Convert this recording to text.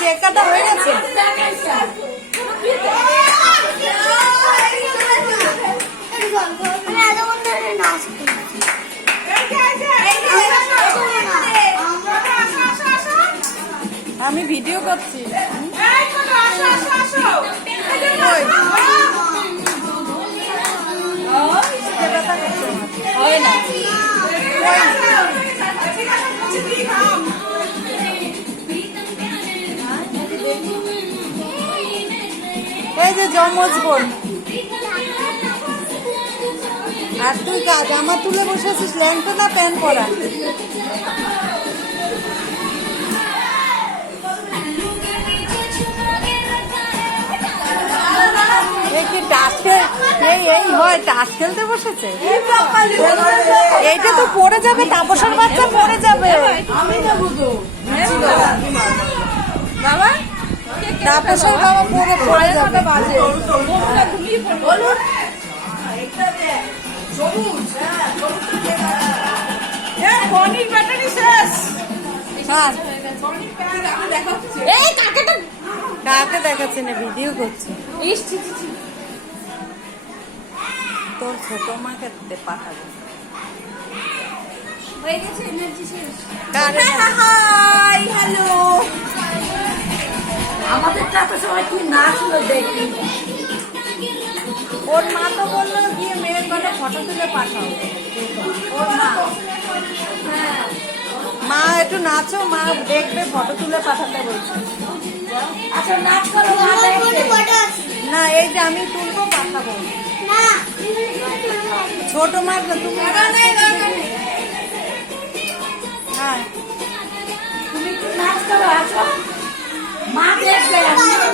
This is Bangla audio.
কেক কাটা হয়ে গেছে। আমি ভিডিও করছি। এই যে জমজ বোন, আর তুই জামা তুলে বসে আছিস, ল্যাংটা না প্যান্ট পরা? এই হয় টাস খেলতে বসেছে। এইটা তো পড়ে যাবে, তাপসের বাচ্চা পড়ে যাবে বাবা। তাপসের বাবা পড়ে যাবে। কাকে দেখাচ্ছে না, ভিডিও করছে। তোর ছোট মাকে পাঠাবো। হ্যালো, আমাদের সবাই কি নাচলো দেখি। ওর মা তো বললো গিয়ে মেয়ের ঘরে ফটো তুলে পাঠাও। ওর মা একটু নাচো, মা দেখবে, ফটো তুলে পাঠাতে বলছে। আচ্ছা নাচ করো, না এই যে আমি তুলবো পাঠাবো। ছোট মা তুমি